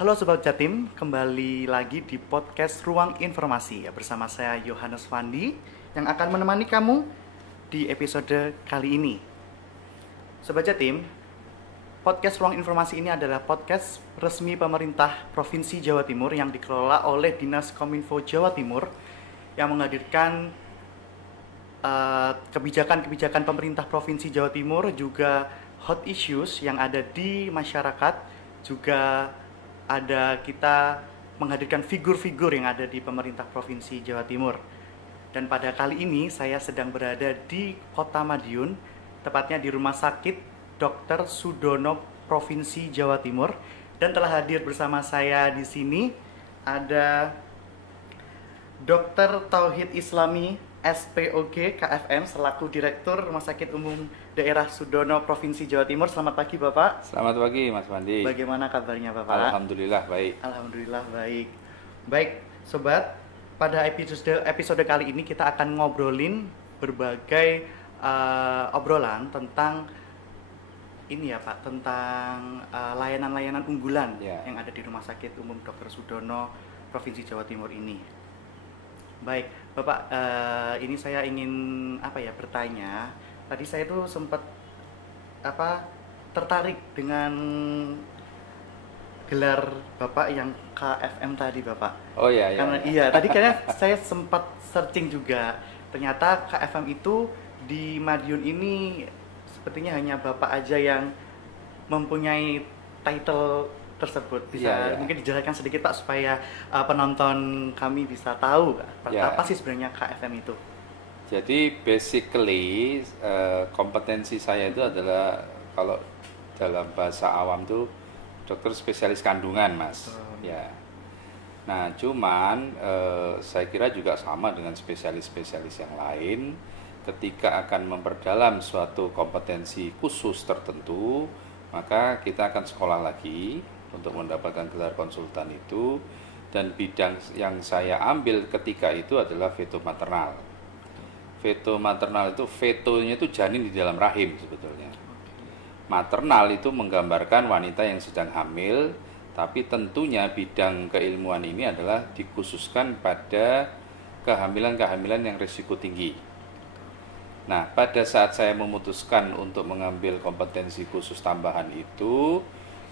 Halo Sobat Jatim, kembali lagi di podcast Ruang Informasi ya, bersama saya Yohanes Fandi yang akan menemani kamu di episode kali ini. Sobat Jatim, podcast Ruang Informasi ini adalah podcast resmi pemerintah Provinsi Jawa Timur yang dikelola oleh Dinas Kominfo Jawa Timur yang menghadirkan kebijakan-kebijakan pemerintah Provinsi Jawa Timur, juga hot issues yang ada di masyarakat, juga ada kita menghadirkan figur-figur yang ada di pemerintah Provinsi Jawa Timur. Dan pada kali ini saya sedang berada di Kota Madiun, tepatnya di Rumah Sakit Dr. Sudono Provinsi Jawa Timur, dan telah hadir bersama saya di sini ada Dr. Tauhid Islami SPOG KFM selaku Direktur Rumah Sakit Umum Daerah Sudono Provinsi Jawa Timur. Selamat pagi Bapak. Selamat pagi Mas Fandi. Bagaimana kabarnya Bapak? Alhamdulillah baik. Alhamdulillah baik. Baik Sobat, pada episode kali ini kita akan ngobrolin berbagai obrolan tentang ini ya Pak, tentang layanan-layanan unggulan yang ada di Rumah Sakit Umum Dr. Sudono Provinsi Jawa Timur ini. Baik, Bapak, ini saya ingin bertanya. Tadi saya tuh sempat tertarik dengan gelar Bapak yang KFM tadi, Bapak. Oh iya, Karena tadi kayaknya saya sempat searching juga. Ternyata KFM itu di Madiun ini sepertinya hanya Bapak aja yang mempunyai title tersebut. Bisa mungkin dijelaskan sedikit Pak supaya penonton kami bisa tahu apa sih sebenarnya KFM itu. Jadi basically kompetensi saya itu adalah, kalau dalam bahasa awam itu dokter spesialis kandungan Mas. Ya. Nah cuman saya kira juga sama dengan spesialis-spesialis yang lain, ketika akan memperdalam suatu kompetensi khusus tertentu, maka kita akan sekolah lagi untuk mendapatkan gelar konsultan itu. Dan bidang yang saya ambil ketika itu adalah feto maternal. Feto maternal itu, fetonya itu janin di dalam rahim sebetulnya. Maternal itu menggambarkan wanita yang sedang hamil, tapi tentunya bidang keilmuan ini adalah dikhususkan pada kehamilan-kehamilan yang risiko tinggi. Nah, pada saat saya memutuskan untuk mengambil kompetensi khusus tambahan itu,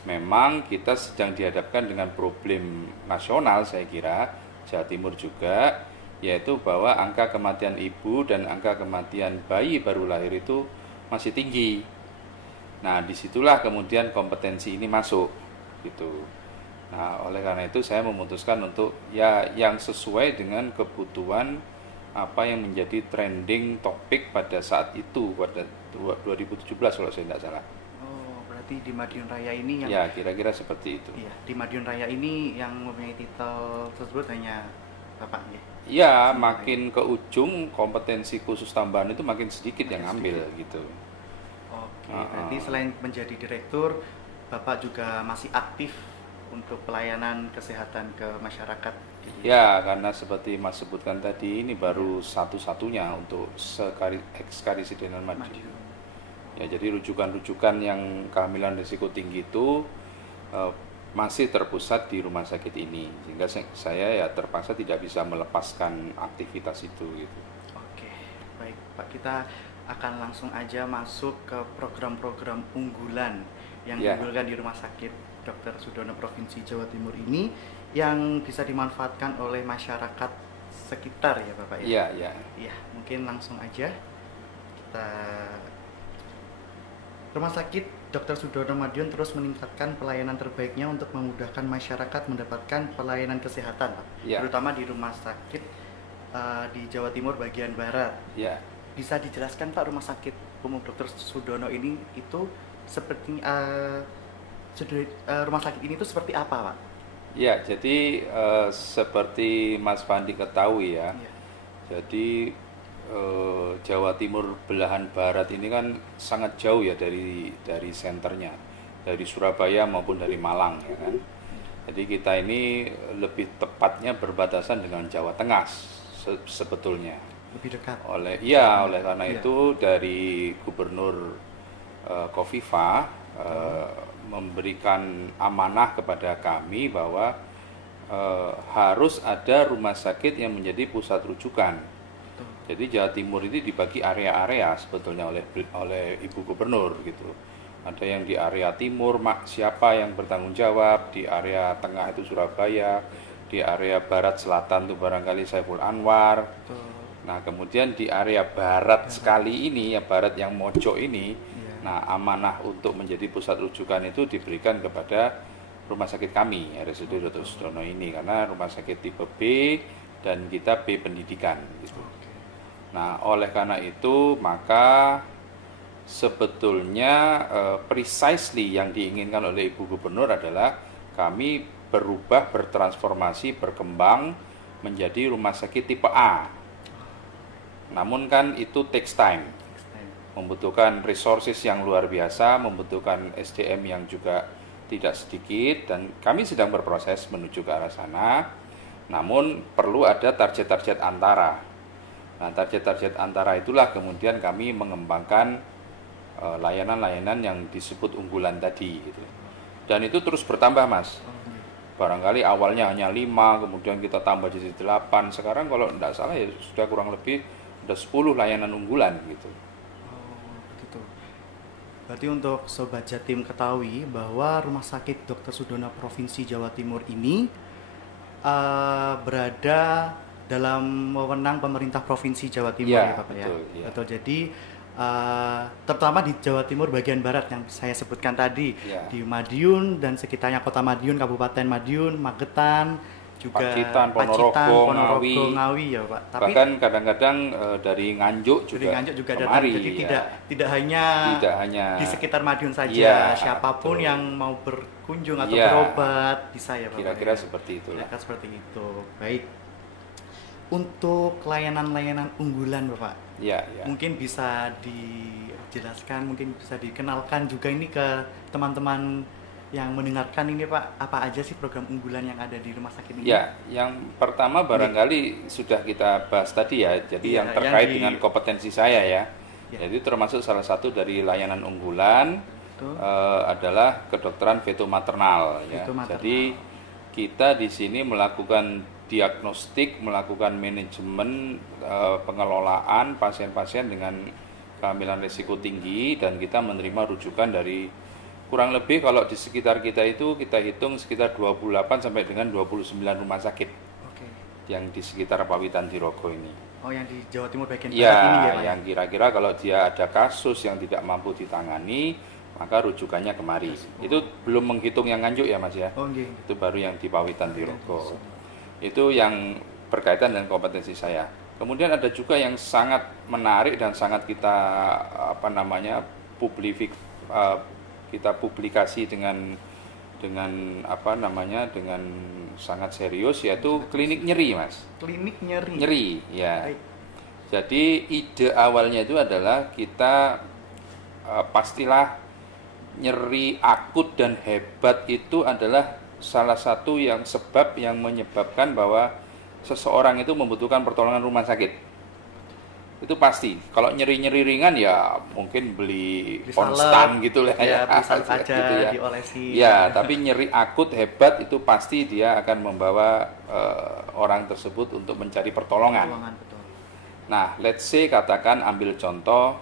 memang kita sedang dihadapkan dengan problem nasional, saya kira Jawa Timur juga, yaitu bahwa angka kematian ibu dan angka kematian bayi baru lahir itu masih tinggi. Nah, disitulah kemudian kompetensi ini masuk, gitu. Nah, oleh karena itu saya memutuskan untuk yang sesuai dengan kebutuhan apa yang menjadi trending topik pada saat itu, pada 2017 kalau saya tidak salah. Di Madiun Raya ini yang kira-kira seperti itu. Iya, di Madiun Raya ini yang mempunyai titel tersebut hanya Bapak ya. Iya, makin ke ujung kompetensi khusus tambahan itu makin sedikit yang ambil gitu. Oke, berarti selain menjadi direktur, Bapak juga masih aktif untuk pelayanan kesehatan ke masyarakat. Ya, karena seperti Mas sebutkan tadi, ini baru satu-satunya untuk Ekskarisidenan Madiun. Ya, jadi rujukan-rujukan yang kehamilan risiko tinggi itu masih terpusat di rumah sakit ini, sehingga saya terpaksa tidak bisa melepaskan aktivitas itu gitu. Oke, baik Pak, kita akan langsung aja masuk ke program-program unggulan yang diunggulkan di Rumah Sakit Dr. Sudono Provinsi Jawa Timur ini yang bisa dimanfaatkan oleh masyarakat sekitar ya Bapak ya. Iya, mungkin langsung aja kita. Rumah Sakit Dr. Sudono Madiun terus meningkatkan pelayanan terbaiknya untuk memudahkan masyarakat mendapatkan pelayanan kesehatan, Pak. Terutama di rumah sakit di Jawa Timur bagian barat. Bisa dijelaskan Pak, Rumah Sakit Umum Dr. Sudono ini itu seperti rumah sakit ini itu seperti apa, Pak? Ya, jadi seperti Mas Fandi ketahui ya. Jadi Jawa Timur belahan barat ini kan sangat jauh ya dari senternya, dari Surabaya maupun dari Malang ya kan. Jadi kita ini lebih tepatnya berbatasan dengan Jawa Tengah sebetulnya. Lebih dekat. Oleh karena itu dari Gubernur Khofifah memberikan amanah kepada kami bahwa harus ada rumah sakit yang menjadi pusat rujukan. Jadi Jawa Timur ini dibagi area-area sebetulnya oleh Ibu Gubernur gitu. Ada yang di area timur, siapa yang bertanggung jawab, di area tengah itu Surabaya, di area barat selatan itu barangkali Saiful Anwar. Nah, kemudian di area barat sekali ini, ya barat yang Mojo ini, nah amanah untuk menjadi pusat rujukan itu diberikan kepada rumah sakit kami, RSUD Dr. Sudono ini, karena rumah sakit tipe B dan kita B pendidikan gitu. Nah, oleh karena itu maka sebetulnya precisely yang diinginkan oleh Ibu Gubernur adalah kami bertransformasi, berkembang menjadi rumah sakit tipe A. Namun kan itu takes time, membutuhkan resources yang luar biasa, membutuhkan SDM yang juga tidak sedikit, dan kami sedang berproses menuju ke arah sana. Namun perlu ada target-target antara. Nah, target-target antara itulah kemudian kami mengembangkan layanan-layanan yang disebut unggulan tadi gitu. Dan itu terus bertambah, Mas. Barangkali awalnya hanya 5, kemudian kita tambah jadi 8. Sekarang kalau tidak salah ya sudah kurang lebih ada 10 layanan unggulan gitu. Berarti untuk Sobat Jatim ketahui bahwa Rumah Sakit Dr. Sudono Provinsi Jawa Timur ini berada dalam wewenang pemerintah Provinsi Jawa Timur ya Bapak ya? Betul, ya. Betul, jadi terutama di Jawa Timur bagian barat yang saya sebutkan tadi, di Madiun dan sekitarnya Kota Madiun, Kabupaten Madiun, Magetan, juga Pacitan, Ponorogo, Ngawi ya Pak. Tapi bahkan kadang-kadang dari Nganjuk juga datang. Jadi tidak hanya di sekitar Madiun saja, siapapun yang mau berkunjung atau berobat bisa ya Pak. Kira-kira seperti itulah. Kira-kira seperti itu. Baik. Untuk layanan-layanan unggulan Bapak, mungkin bisa dijelaskan, mungkin bisa dikenalkan juga ini ke teman-teman yang mendengarkan ini Pak, apa aja sih program unggulan yang ada di rumah sakit ini? Ya, yang pertama barangkali sudah kita bahas tadi ya, jadi yang terkait dengan kompetensi saya ya. Jadi termasuk salah satu dari layanan unggulan adalah kedokteran feto maternal ya. Jadi kita di sini melakukan diagnostik, melakukan manajemen pengelolaan pasien-pasien dengan kehamilan risiko tinggi, dan kita menerima rujukan dari kurang lebih kalau di sekitar kita itu kita hitung sekitar 28 sampai dengan 29 rumah sakit yang di sekitar Pawitan Dirogo ini. Oh, yang di Jawa Timur bagian barat ini ya Pak? Yang kira-kira kalau dia ada kasus yang tidak mampu ditangani, maka rujukannya kemari. Itu belum menghitung yang Nganjuk ya Mas ya? Itu baru yang di Pawitan Dirogo. Itu yang berkaitan dengan kompetensi saya. Kemudian ada juga yang sangat menarik dan sangat kita kita publikasi dengan sangat serius, yaitu klinik nyeri Mas. Klinik nyeri. Nyeri ya. Jadi ide awalnya itu adalah kita pastilah nyeri akut dan hebat itu adalah salah satu sebab yang menyebabkan bahwa seseorang itu membutuhkan pertolongan rumah sakit. Itu pasti. Kalau nyeri-nyeri ringan ya mungkin beli konstan gitu lah ya. Bisa aja gitu ya. Diolesi. Ya, tapi nyeri akut hebat itu pasti dia akan membawa orang tersebut untuk mencari pertolongan. Betul. Nah, let's say katakan ambil contoh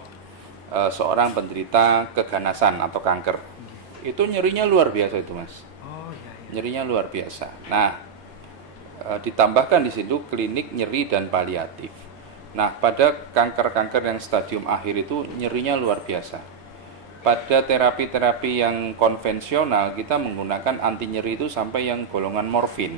seorang penderita keganasan atau kanker. Itu nyerinya luar biasa itu, Mas. Nyerinya luar biasa. Nah, ditambahkan di situ klinik nyeri dan paliatif. Nah, pada kanker-kanker yang stadium akhir itu nyerinya luar biasa. Pada terapi-terapi yang konvensional kita menggunakan anti nyeri itu sampai yang golongan morfin.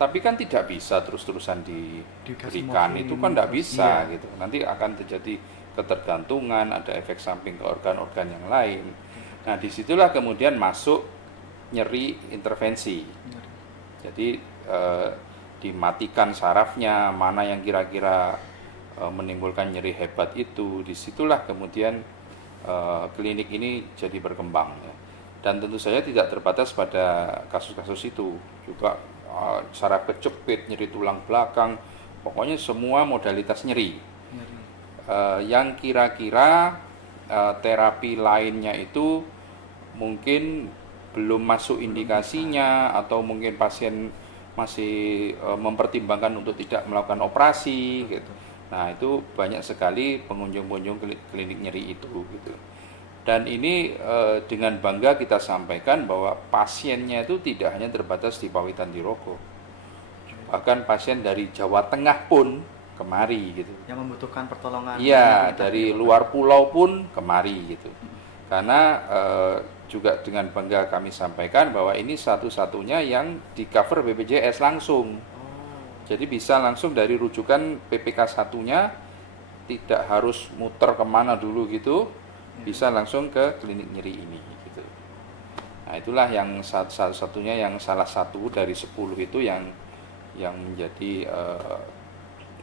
Tapi kan tidak bisa terus-terusan diberikan, itu kan tidak bisa gitu. Nanti akan terjadi ketergantungan, ada efek samping ke organ-organ yang lain. Nah, disitulah kemudian masuk nyeri intervensi. Jadi dimatikan sarafnya, mana yang kira-kira menimbulkan nyeri hebat itu, disitulah kemudian klinik ini jadi berkembang ya. Dan tentu saja tidak terbatas pada kasus-kasus itu, juga saraf kejepit, nyeri tulang belakang, pokoknya semua modalitas nyeri. Yang kira-kira terapi lainnya itu mungkin belum masuk indikasinya atau mungkin pasien masih mempertimbangkan untuk tidak melakukan operasi gitu. Nah, itu banyak sekali pengunjung-pengunjung klinik nyeri itu gitu. Dan ini dengan bangga kita sampaikan bahwa pasiennya itu tidak hanya terbatas di Pawitan Diroko. Bahkan pasien dari Jawa Tengah pun kemari gitu. Yang membutuhkan pertolongan. Iya, dari luar pulau pun kemari gitu. Karena juga dengan bangga kami sampaikan bahwa ini satu-satunya yang di cover BPJS langsung. Jadi bisa langsung dari rujukan PPK 1-nya, tidak harus muter kemana dulu gitu, bisa langsung ke klinik nyeri ini gitu. Nah, itulah yang satu-satunya, yang salah satu dari 10 itu yang menjadi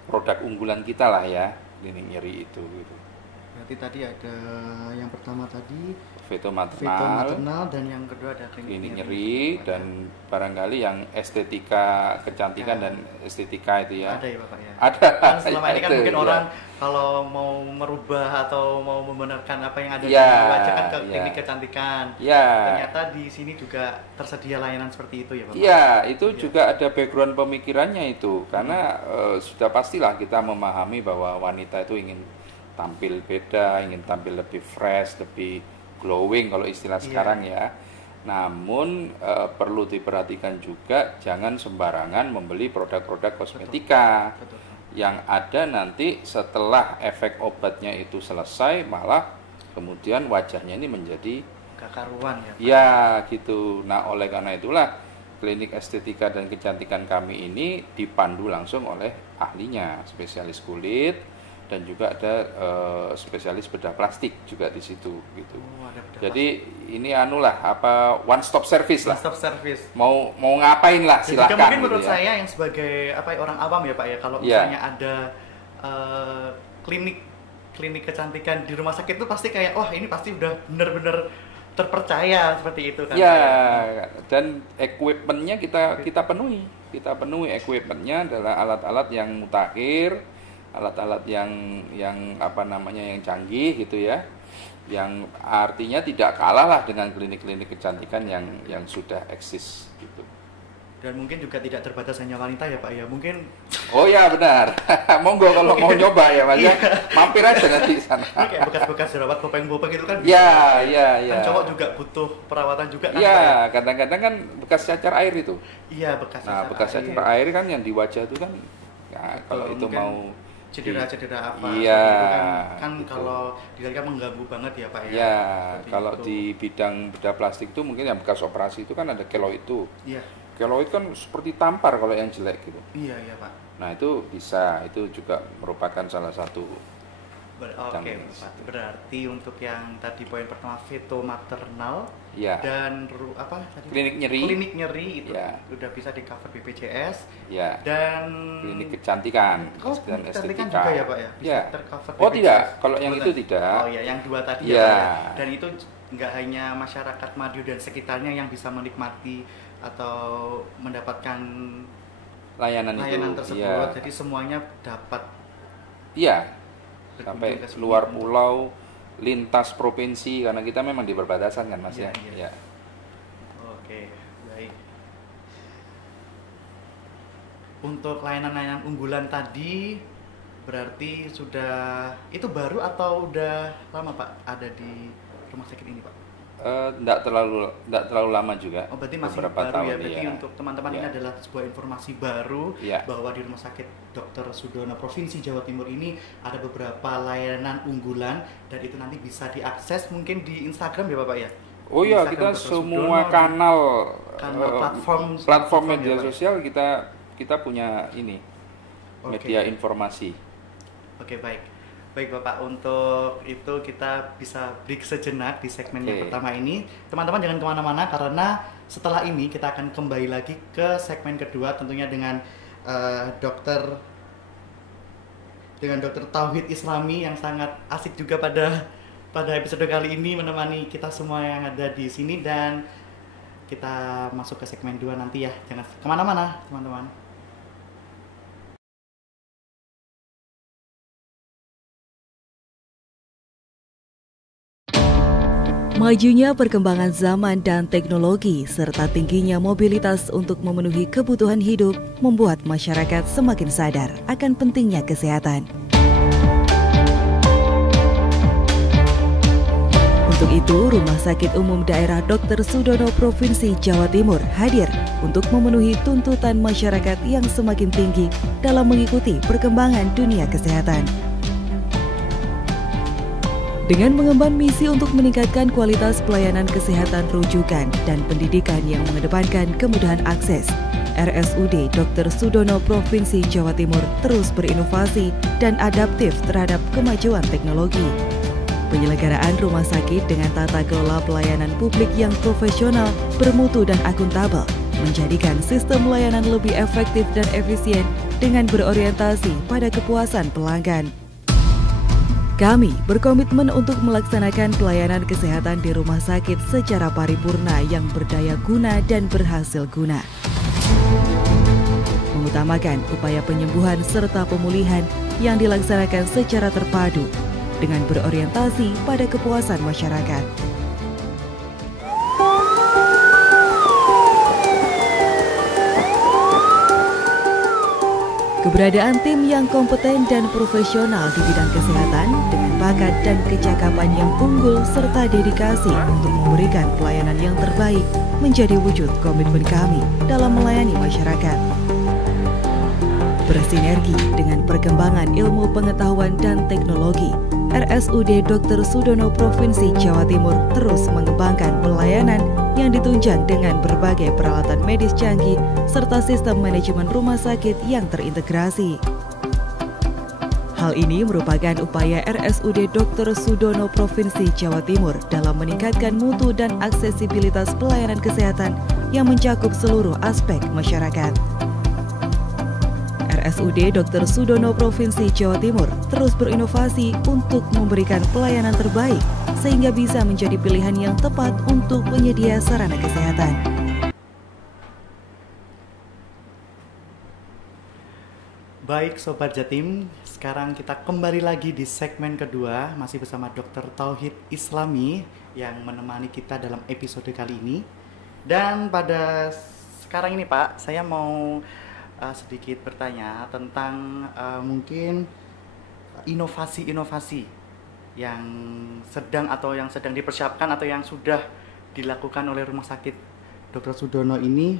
produk unggulan kita lah ya, klinik nyeri itu gitu. Berarti tadi ada yang pertama tadi Veto maternal dan yang kedua ada klinik nyeri dan barangkali yang estetika kecantikan dan estetika itu ya. Ada ya Bapak ya. Ada. Kan selama ini kan itu, mungkin ya. orang kalau mau merubah atau mau membenarkan apa yang ada Ya, di wajah kan ke ya. klinik kecantikan. Ya. Ternyata di sini juga tersedia layanan seperti itu ya Bapak. Iya, itu juga ada background pemikirannya itu. Karena sudah pastilah kita memahami bahwa wanita itu ingin tampil beda, ingin tampil lebih fresh, lebih glowing kalau istilah sekarang ya. Namun perlu diperhatikan juga jangan sembarangan membeli produk-produk kosmetika. Betul. Yang ada nanti setelah efek obatnya itu selesai malah kemudian wajahnya ini menjadi Gak karuan ya Pak. ya gitu. Nah, oleh karena itulah klinik estetika dan kecantikan kami ini dipandu langsung oleh ahlinya, spesialis kulit, dan juga ada spesialis bedah plastik juga di situ gitu. Ada bedah Jadi ini anulah apa one stop service lah. One stop service. Mau ngapain lah Dan silakan. juga mungkin gitu menurut ya. saya yang sebagai orang awam ya Pak ya, kalau Iya. misalnya ada klinik kecantikan di rumah sakit itu pasti kayak wah ini pasti udah bener-bener terpercaya seperti itu kan. Ya, dan equipmentnya kita penuhi. Kita penuhi equipmentnya adalah alat-alat yang mutakhir, alat-alat yang apa namanya yang canggih gitu ya. Yang artinya tidak kalah lah dengan klinik-klinik kecantikan yang sudah eksis gitu. Dan mungkin juga tidak terbatas hanya wanita ya Pak ya. Mungkin Oh ya benar. Monggo kalau mau nyoba ya Mas ya. Mampir aja nanti di sana. ini kayak bekas-bekas jerawat bopeng-bopeng itu kan. Ya. Kan cowok juga butuh perawatan juga kan Pak Iya, kadang-kadang kan bekas cacar air itu. Iya, bekas Nah, bekas cacar air kan yang di wajah itu kan ya, kalau itu mungkin mau cedera-cedera apa Iya, seperti itu kan gitu. kalau dilihat kan mengganggu banget ya Pak ya. ya, Seperti kalau itu. di bidang bedah plastik itu mungkin yang bekas operasi itu kan ada keloid itu. Iya. Keloid kan seperti tampar kalau yang jelek gitu. Iya Pak. Nah, itu bisa, itu juga merupakan salah satu. Oke, Jangan- Pak. Berarti untuk yang tadi poin pertama veto maternal Ya. dan apa tadi? Klinik nyeri. Klinik nyeri itu Ya. udah bisa di cover BPJS Ya. dan Klinik kecantikan Oh, dan klinik kecantikan estetika. juga ya Pak ya? Bisa Ya. tercover Oh BPJS. tidak, kalau yang Bukan. itu tidak. Oh ya, yang dua tadi Ya. ya, Pak ya. Dan itu nggak hanya masyarakat Madiun dan sekitarnya yang bisa menikmati atau mendapatkan Layanan itu. tersebut. Iya. Jadi semuanya dapat Iya. berkunjung Sampai ke sini luar untuk- pulau, lintas provinsi karena kita memang di perbatasan kan Mas Iya, ya. iya. Ya. Oke, baik. Untuk layanan-layanan unggulan tadi berarti sudah itu baru atau udah lama Pak ada di rumah sakit ini Pak? Enggak terlalu lama juga. Oh berarti masih beberapa baru tahun, ya. Berarti iya. untuk teman-teman ini Iya. adalah sebuah informasi baru Iya. bahwa di Rumah Sakit Dr. Sudono Provinsi Jawa Timur ini ada beberapa layanan unggulan dan itu nanti bisa diakses mungkin di Instagram ya Bapak ya? Oh Di iya, Instagram kita Dr. semua Sudono, kanal platform media ya, Pak? sosial kita punya ini Oke. media informasi. Oke baik. Baik Bapak, untuk itu kita bisa break sejenak di segmen yang Oke. pertama ini. Teman-teman jangan kemana-mana karena setelah ini kita akan kembali lagi ke segmen kedua tentunya dengan dokter Tauhid Islami yang sangat asik juga pada episode kali ini menemani kita semua yang ada di sini dan kita masuk ke segmen 2 nanti ya. Jangan kemana-mana teman-teman. Majunya perkembangan zaman dan teknologi serta tingginya mobilitas untuk memenuhi kebutuhan hidup membuat masyarakat semakin sadar akan pentingnya kesehatan. Untuk itu, Rumah Sakit Umum Daerah Dr. Sudono Provinsi Jawa Timur hadir untuk memenuhi tuntutan masyarakat yang semakin tinggi dalam mengikuti perkembangan dunia kesehatan. Dengan mengemban misi untuk meningkatkan kualitas pelayanan kesehatan rujukan dan pendidikan yang mengedepankan kemudahan akses, RSUD Dr. Sudono Provinsi Jawa Timur terus berinovasi dan adaptif terhadap kemajuan teknologi. Penyelenggaraan rumah sakit dengan tata kelola pelayanan publik yang profesional, bermutu dan akuntabel menjadikan sistem layanan lebih efektif dan efisien dengan berorientasi pada kepuasan pelanggan. Kami berkomitmen untuk melaksanakan pelayanan kesehatan di rumah sakit secara paripurna yang berdaya guna dan berhasil guna. Mengutamakan upaya penyembuhan serta pemulihan yang dilaksanakan secara terpadu dengan berorientasi pada kepuasan masyarakat. Keberadaan tim yang kompeten dan profesional di bidang kesehatan dengan bakat dan kecakapan yang unggul serta dedikasi untuk memberikan pelayanan yang terbaik menjadi wujud komitmen kami dalam melayani masyarakat. Bersinergi dengan perkembangan ilmu pengetahuan dan teknologi, RSUD Dr. Sudono Provinsi Jawa Timur terus mengembangkan pelayanan yang ditunjang dengan berbagai peralatan medis canggih serta sistem manajemen rumah sakit yang terintegrasi. Hal ini merupakan upaya RSUD Dr. Sudono Provinsi Jawa Timur dalam meningkatkan mutu dan aksesibilitas pelayanan kesehatan yang mencakup seluruh aspek masyarakat. RSUD Dr. Sudono Provinsi Jawa Timur terus berinovasi untuk memberikan pelayanan terbaik sehingga bisa menjadi pilihan yang tepat untuk penyedia sarana kesehatan. Baik Sobat Jatim, sekarang kita kembali lagi di segmen kedua, masih bersama Dr. Tauhid Islami yang menemani kita dalam episode kali ini. Dan pada sekarang ini Pak, saya mau sedikit bertanya tentang mungkin inovasi-inovasi yang sedang dipersiapkan atau yang sudah dilakukan oleh Rumah Sakit Dr. Sudono ini.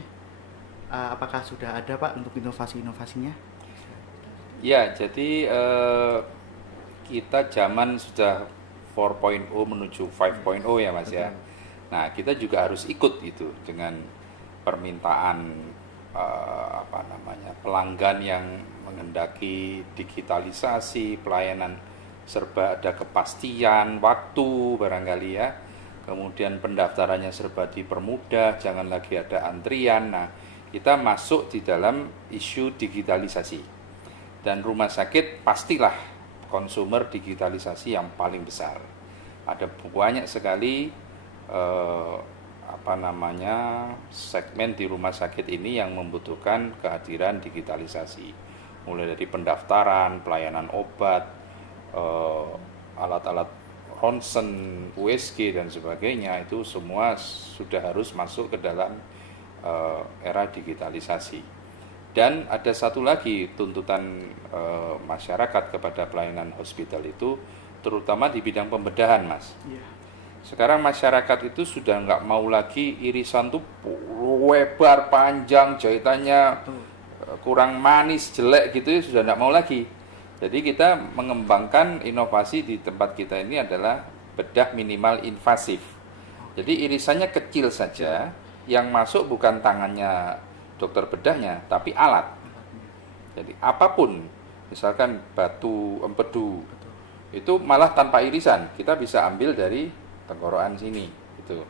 Apakah sudah ada Pak untuk inovasi-inovasinya? Ya, jadi kita zaman sudah 4.0 menuju 5.0 ya Mas ya. Nah, kita juga harus ikut itu dengan permintaan pelanggan yang menghendaki digitalisasi, pelayanan serba ada kepastian waktu barangkali ya. Kemudian pendaftarannya serba dipermudah, jangan lagi ada antrian. Nah, kita masuk di dalam isu digitalisasi. Dan rumah sakit pastilah konsumer digitalisasi yang paling besar. Ada banyak sekali segmen di rumah sakit ini yang membutuhkan kehadiran digitalisasi, mulai dari pendaftaran, pelayanan obat, alat-alat ronsen, USG dan sebagainya, itu semua sudah harus masuk ke dalam era digitalisasi. Dan ada satu lagi tuntutan masyarakat kepada pelayanan hospital itu, terutama di bidang pembedahan, Mas. Yeah. Sekarang masyarakat itu sudah nggak mau lagi irisan tuh lebar, panjang, jahitannya kurang manis, jelek gitu ya, sudah nggak mau lagi. Jadi kita mengembangkan inovasi di tempat kita ini adalah bedah minimal invasif. Jadi irisannya kecil saja, yang masuk bukan tangannya dokter bedahnya, tapi alat. Jadi apapun, misalkan batu empedu, itu malah tanpa irisan, kita bisa ambil dari tenggorokan sini gitu.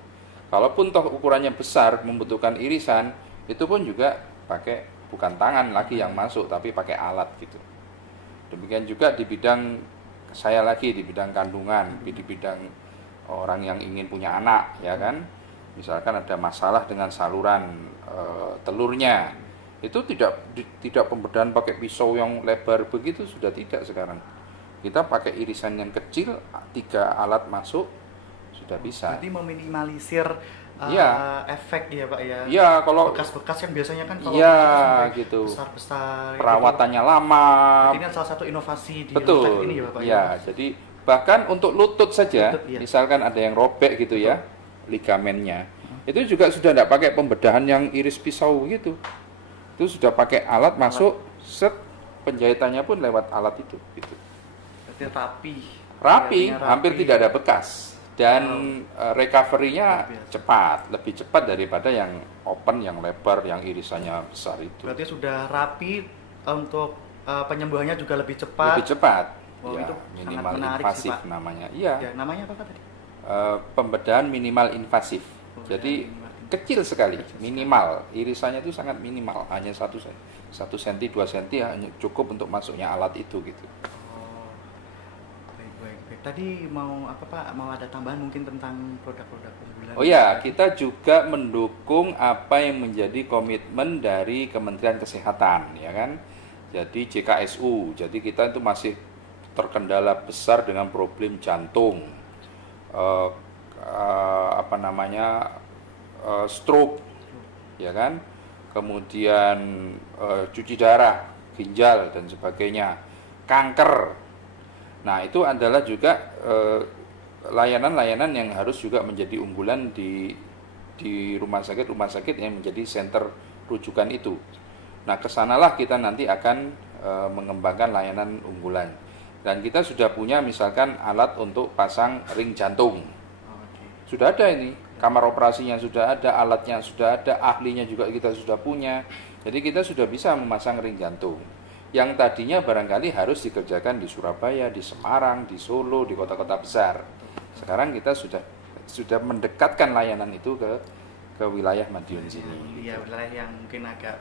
Kalaupun toh ukurannya besar membutuhkan irisan, itu pun juga pakai bukan tangan lagi yang masuk tapi pakai alat gitu. Demikian juga di bidang saya lagi di bidang kandungan, di bidang orang yang ingin punya anak ya kan. Misalkan ada masalah dengan saluran telurnya. Itu tidak pembedahan pakai pisau yang lebar begitu, sudah tidak sekarang. Kita pakai irisan yang kecil, 3 alat masuk, sudah bisa. Berarti meminimalisir efek ya Pak ya. Iya, kalau bekas-bekas kan biasanya kan kalau gitu. besar-besar perawatannya gitu. Lama. Ini kan salah satu inovasi di betul. ini ya Pak ya. Jadi bahkan untuk lutut saja, ya. misalkan ada yang robek gitu ya, ligamennya, itu juga sudah tidak pakai pembedahan yang iris pisau gitu. Itu sudah pakai alat masuk, set, penjahitannya pun lewat alat itu. Gitu. Berarti rapi, hampir tidak ada bekas. Dan recovery-nya cepat, lebih cepat daripada yang open, yang lebar, yang irisannya besar itu. Berarti sudah rapi, untuk penyembuhannya juga lebih cepat. Lebih cepat. Wow, ya, itu minimal menarik invasif sih, Pak. namanya. Iya. Ya, namanya apa tadi? Pembedahan minimal invasif. Jadi kecil sekali, minimal. Irisannya itu sangat minimal, hanya 1 cm, 2 cm hanya cukup untuk masuknya alat itu gitu. Baik. Tadi mau apa Pak? Mau ada tambahan mungkin tentang produk-produk unggulan? Oh ya, kita juga mendukung apa yang menjadi komitmen dari Kementerian Kesehatan, ya kan? Jadi JKSU. Jadi kita itu masih terkendala besar dengan problem jantung, stroke, ya kan? Kemudian cuci darah, ginjal dan sebagainya, kanker. Nah, itu adalah juga layanan-layanan yang harus juga menjadi unggulan di rumah sakit yang menjadi center rujukan itu. Nah, kesanalah kita nanti akan mengembangkan layanan unggulan. Dan kita sudah punya misalkan alat untuk pasang ring jantung. Sudah ada ini, kamar operasinya sudah ada, alatnya sudah ada, ahlinya juga kita sudah punya. Jadi kita sudah bisa memasang ring jantung. Yang tadinya barangkali harus dikerjakan di Surabaya, di Semarang, di Solo, di kota-kota besar. Sekarang kita sudah mendekatkan layanan itu ke wilayah Madiun sini. Iya, wilayah yang mungkin agak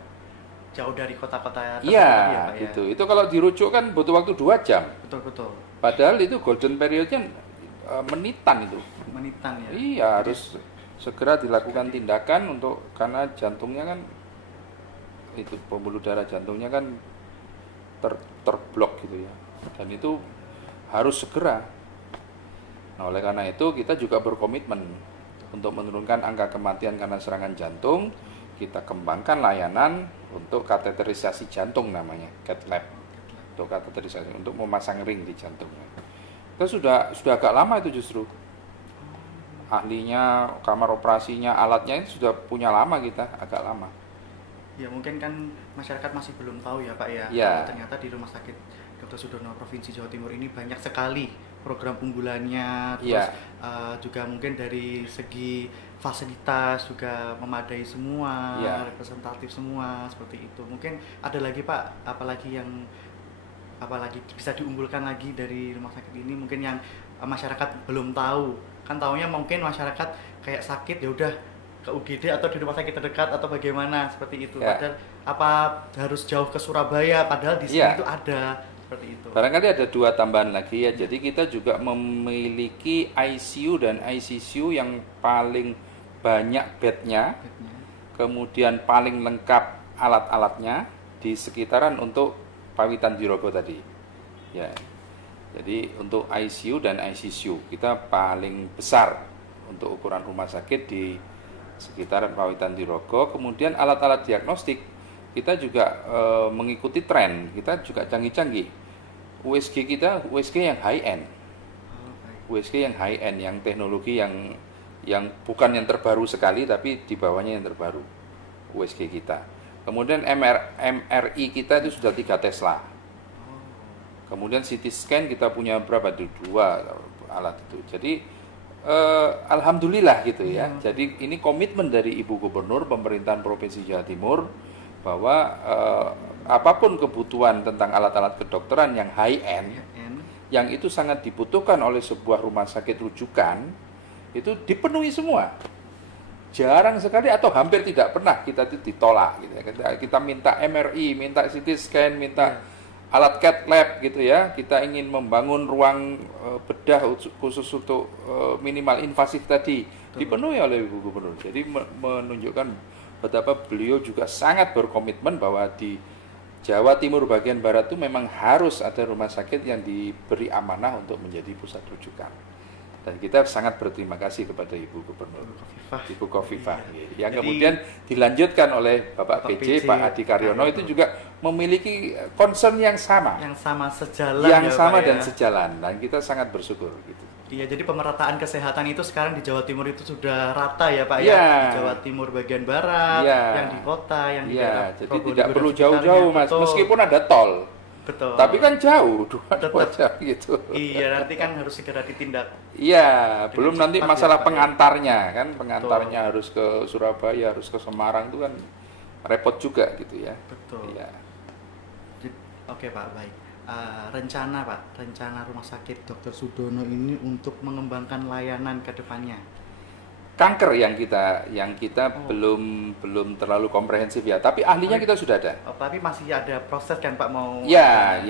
jauh dari kota-kota. Iya, gitu. Itu kalau dirujuk kan butuh waktu 2 jam. Betul. Padahal itu golden periodnya menitan itu. Menitan ya. Iya, harus segera dilakukan tindakan karena jantungnya kan itu pembuluh darah jantungnya kan terblok gitu ya, dan itu harus segera. Nah, oleh karena itu kita juga berkomitmen untuk menurunkan angka kematian karena serangan jantung. Kita kembangkan layanan untuk kateterisasi jantung namanya, cath lab, untuk kateterisasi, untuk memasang ring di jantungnya. Kita sudah agak lama itu justru. Ahlinya, kamar operasinya, alatnya itu sudah punya lama, kita agak lama. Ya mungkin kan masyarakat masih belum tahu ya Pak ya. Ya. Ternyata di Rumah Sakit Dr. Sudono Provinsi Jawa Timur ini banyak sekali program unggulannya. Terus juga mungkin dari segi fasilitas juga memadai semua, representatif semua seperti itu. Mungkin ada lagi Pak, apalagi bisa diunggulkan lagi dari rumah sakit ini mungkin yang masyarakat belum tahu. Kan taunya mungkin masyarakat kayak sakit ya udah ke UGD atau di rumah sakit terdekat atau bagaimana seperti itu. Padahal apa harus jauh ke Surabaya, padahal di sini itu ada seperti itu. Barangkali ada 2 tambahan lagi ya. Jadi kita juga memiliki ICU dan ICCU yang paling banyak bednya, kemudian paling lengkap alat-alatnya di sekitaran untuk Pawitan Dirogo tadi. Ya. Jadi untuk ICU dan ICCU kita paling besar untuk ukuran rumah sakit di sekitaran Pawitan Dirogo. Kemudian alat-alat diagnostik kita juga mengikuti tren, kita juga canggih-canggih. USG kita USG yang high end, USG yang high end, yang teknologi yang bukan yang terbaru sekali tapi di bawahnya yang terbaru USG kita. Kemudian MRI kita itu sudah 3 Tesla. Kemudian CT scan kita punya berapa? 2 alat itu. Jadi alhamdulillah gitu ya. Jadi ini komitmen dari Ibu Gubernur Pemerintahan Provinsi Jawa Timur bahwa apapun kebutuhan tentang alat-alat kedokteran yang high end, yang itu sangat dibutuhkan oleh sebuah rumah sakit rujukan, itu dipenuhi semua. Jarang sekali atau hampir tidak pernah kita ditolak gitu ya. Kita minta MRI, minta CT scan, minta alat cath lab gitu ya. Kita ingin membangun ruang bedah khusus untuk minimal invasif tadi, dipenuhi oleh Ibu Gubernur. Jadi menunjukkan betapa beliau juga sangat berkomitmen bahwa di Jawa Timur bagian barat itu memang harus ada rumah sakit yang diberi amanah untuk menjadi pusat rujukan. Dan kita sangat berterima kasih kepada Ibu Gubernur, Ibu Khofifah, yang Jadi, kemudian dilanjutkan oleh Bapak PJ, Pak Adi Karyono itu juga memiliki concern yang sama, sejalan, yang ya, sama Pak, dan ya. sejalan, dan kita sangat bersyukur gitu. Iya, jadi pemerataan kesehatan itu sekarang di Jawa Timur itu sudah rata ya Pak Ya. ya. Di Jawa Timur bagian barat, Ya. yang di kota, yang di Ya, daerah jadi Probolinggo tidak dan perlu sekitarnya. jauh-jauh Mas, Betul. meskipun ada tol. Betul. Tapi kan jauh, dua Tetap. jam gitu. Iya, nanti kan harus segera ditindak. Iya, Dengan belum nanti cepat masalah ya, Pak, ya. pengantarnya kan, pengantarnya harus ke Surabaya, harus ke Semarang itu kan repot juga gitu ya. Betul. Iya. Oke Pak, baik. Rencana Rumah Sakit Dr. Sudono ini untuk mengembangkan layanan ke depannya. Kanker yang kita belum terlalu komprehensif ya, tapi ahlinya kita sudah ada. Tapi masih ada proses kan Pak mau. Ya.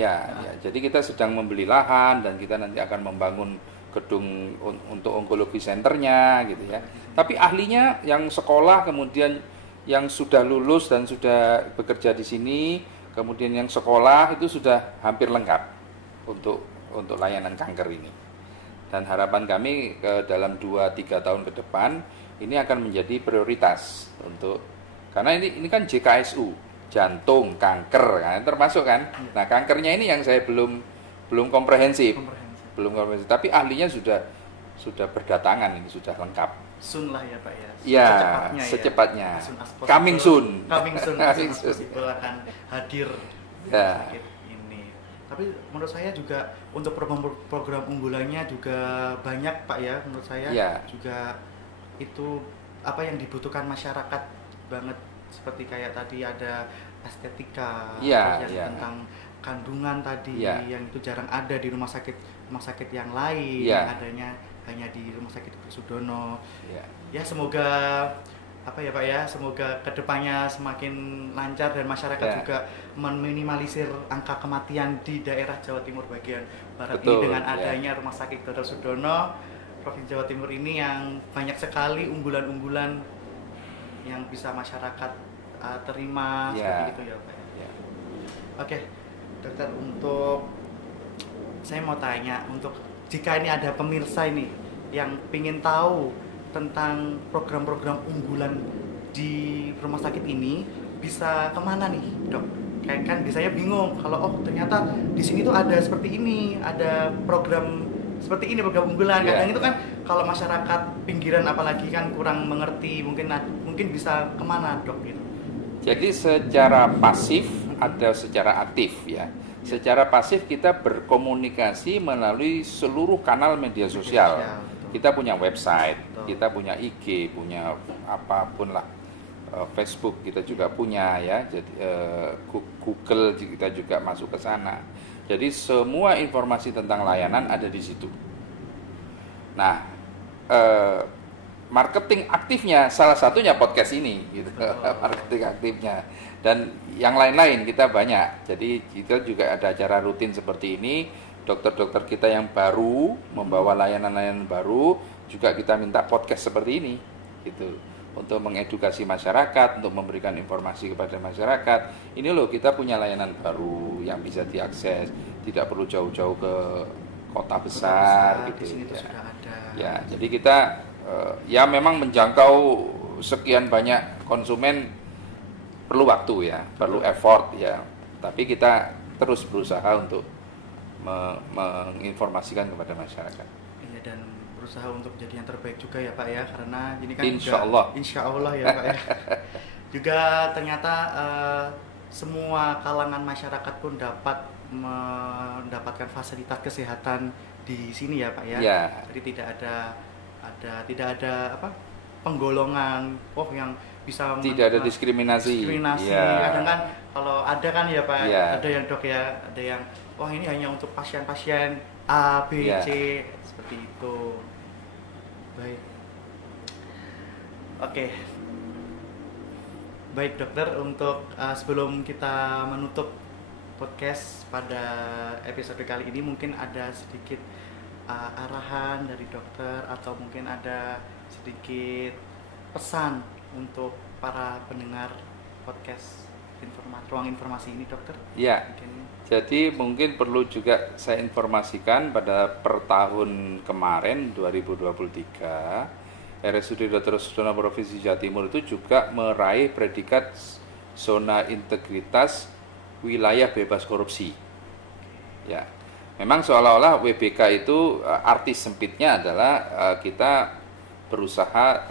Jadi kita sedang membeli lahan dan kita nanti akan membangun gedung untuk onkologi centernya gitu ya. Tapi ahlinya yang sekolah, kemudian yang sudah lulus dan sudah bekerja di sini, kemudian yang sekolah itu sudah hampir lengkap untuk layanan kanker ini. Dan harapan kami dalam 2-3 tahun ke depan ini akan menjadi prioritas karena ini kan JKSU, jantung, kanker kan, termasuk kan. Nah, kankernya ini yang saya belum komprehensif. Belum komprehensif, tapi ahlinya sudah berdatangan, ini sudah lengkap. Soon lah ya Pak ya. Ya, Secepatnya. secepatnya. As soon as possible. Coming soon. Coming soon. As soon as possible akan hadir Ya. sakit ini. Tapi menurut saya juga untuk program unggulannya juga banyak Pak ya. Menurut saya Ya. juga itu apa yang dibutuhkan masyarakat banget, seperti kayak tadi ada estetika, Ya, yang ya. tentang kandungan tadi, Ya. yang itu jarang ada di rumah sakit yang lain, Ya. adanya hanya di Rumah Sakit Dr. Sudono. Ya. Ya semoga apa ya Pak ya, semoga kedepannya semakin lancar dan masyarakat Ya. juga meminimalisir angka kematian di daerah Jawa Timur bagian barat Betul, ini dengan ya. adanya Rumah Sakit Dr. Sudono Provinsi Jawa Timur ini yang banyak sekali unggulan-unggulan yang bisa masyarakat terima, Ya. seperti itu ya Pak. Ya. Oke, dokter, untuk saya mau tanya, untuk jika ini ada pemirsa ini yang ingin tahu tentang program-program unggulan di rumah sakit ini, bisa kemana nih dok? Kayak kan biasanya bingung kalau ternyata di sini tuh ada seperti ini, ada program seperti ini, program unggulan. Yeah. Kadang itu kan kalau masyarakat pinggiran apalagi kan kurang mengerti, mungkin bisa kemana dok gitu? Jadi secara pasif ada secara aktif ya. Secara pasif kita berkomunikasi melalui seluruh kanal media sosial. Betul. Kita punya website, Betul. kita punya IG, punya apapun lah. Facebook kita juga punya ya. Jadi Google kita juga masuk ke sana. Jadi semua informasi tentang layanan ada di situ. Nah, marketing aktifnya salah satunya podcast ini gitu. Marketing aktifnya. Dan yang lain-lain kita banyak. Jadi kita juga ada acara rutin seperti ini. Dokter-dokter kita yang baru membawa layanan-layanan baru juga kita minta podcast seperti ini gitu. Untuk mengedukasi masyarakat, untuk memberikan informasi kepada masyarakat. Ini loh, kita punya layanan baru yang bisa diakses, tidak perlu jauh-jauh ke kota besar gitu. Di sini tuh Ya. sudah ada. Ya, jadi kita ya memang menjangkau sekian banyak konsumen perlu waktu ya, perlu effort ya. Tapi kita terus berusaha untuk menginformasikan kepada masyarakat. Iya, dan berusaha untuk menjadi yang terbaik juga ya Pak ya, karena ini kan Insya juga, Allah. Insya Allah ya Pak ya. Juga ternyata semua kalangan masyarakat pun dapat mendapatkan fasilitas kesehatan di sini ya Pak ya. Ya. Jadi tidak ada apa penggolongan yang bisa Tidak ada diskriminasi. Ya. Kadang kan kalau ada kan ya Pak, Ya. ada yang dok ya, ada yang ini hanya untuk pasien-pasien A, B, Ya. C, seperti itu. Baik. Oke. Baik dokter, untuk sebelum kita menutup podcast pada episode kali ini, mungkin ada sedikit arahan dari dokter atau mungkin ada sedikit pesan untuk para pendengar podcast ruang informasi ini, dokter? Ya, jadi mungkin perlu juga saya informasikan pada per tahun kemarin 2023 RSUD Dr. Sudono Provinsi Jawa Timur itu juga meraih predikat zona integritas wilayah bebas korupsi. Ya, memang seolah-olah WBK itu arti sempitnya adalah kita berusaha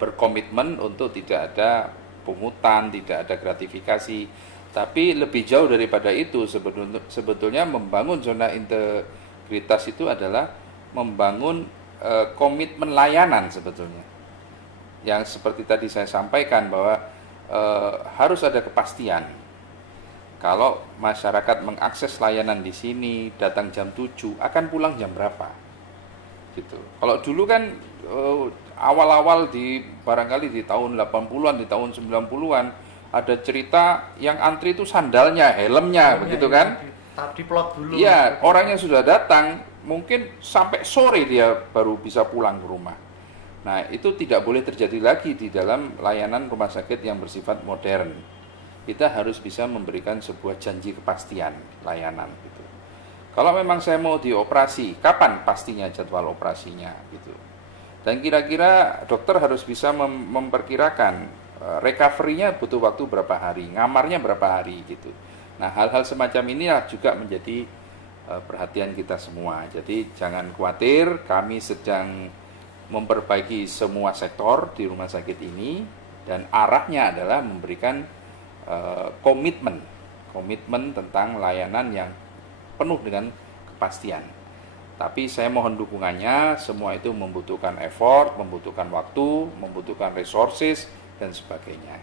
berkomitmen untuk tidak ada pungutan, tidak ada gratifikasi. Tapi lebih jauh daripada itu, sebetulnya membangun zona integritas itu adalah membangun komitmen layanan sebetulnya. Yang seperti tadi saya sampaikan bahwa harus ada kepastian. Kalau masyarakat mengakses layanan di sini, datang jam 7, akan pulang jam berapa? Gitu. Kalau dulu kan awal-awal barangkali di tahun 80-an, di tahun 90-an ada cerita yang antri itu sandalnya, helmnya, begitu kan? Diplot dulu. Iya, orangnya sudah datang, mungkin sampai sore dia baru bisa pulang ke rumah. Nah, itu tidak boleh terjadi lagi di dalam layanan rumah sakit yang bersifat modern. Kita harus bisa memberikan sebuah janji kepastian layanan gitu. Kalau memang saya mau dioperasi, kapan pastinya jadwal operasinya gitu. Dan kira-kira dokter harus bisa memperkirakan recovery-nya butuh waktu berapa hari, ngamarnya berapa hari gitu. Nah, hal-hal semacam inilah juga menjadi perhatian kita semua. Jadi jangan khawatir, kami sedang memperbaiki semua sektor di rumah sakit ini dan arahnya adalah memberikan komitmen tentang layanan yang penuh dengan kepastian. Tapi saya mohon dukungannya, semua itu membutuhkan effort, membutuhkan waktu, membutuhkan resources, dan sebagainya.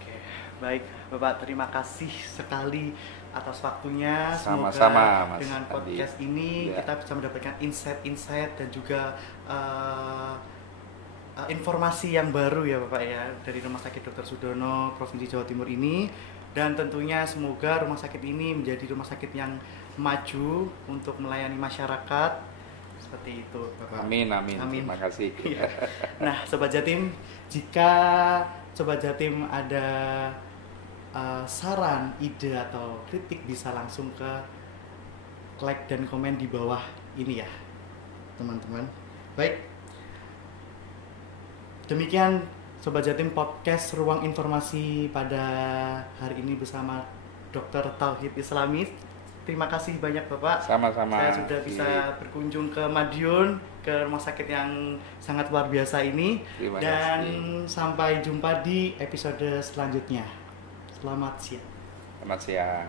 Oke, baik Bapak, terima kasih sekali atas waktunya. Sama-sama, Mas dengan podcast Andi. Ini kita bisa mendapatkan insight-insight dan juga informasi yang baru ya Bapak ya, dari Rumah Sakit Dr. Sudono Provinsi Jawa Timur ini. Dan tentunya semoga rumah sakit ini menjadi rumah sakit yang maju untuk melayani masyarakat seperti itu, Bapak. Amin. Terima kasih. Nah, Sobat Jatim, jika Sobat Jatim ada saran, ide atau kritik bisa langsung ke like dan komen di bawah ini ya, teman-teman. Baik, demikian Sobat Jatim podcast Ruang Informasi pada hari ini bersama Dr. Tauhid Islami. Terima kasih banyak Bapak. Sama-sama. Saya sudah bisa berkunjung ke Madiun, ke rumah sakit yang sangat luar biasa ini. Terima dan kasih. Sampai jumpa di episode selanjutnya. Selamat siang. Selamat siang.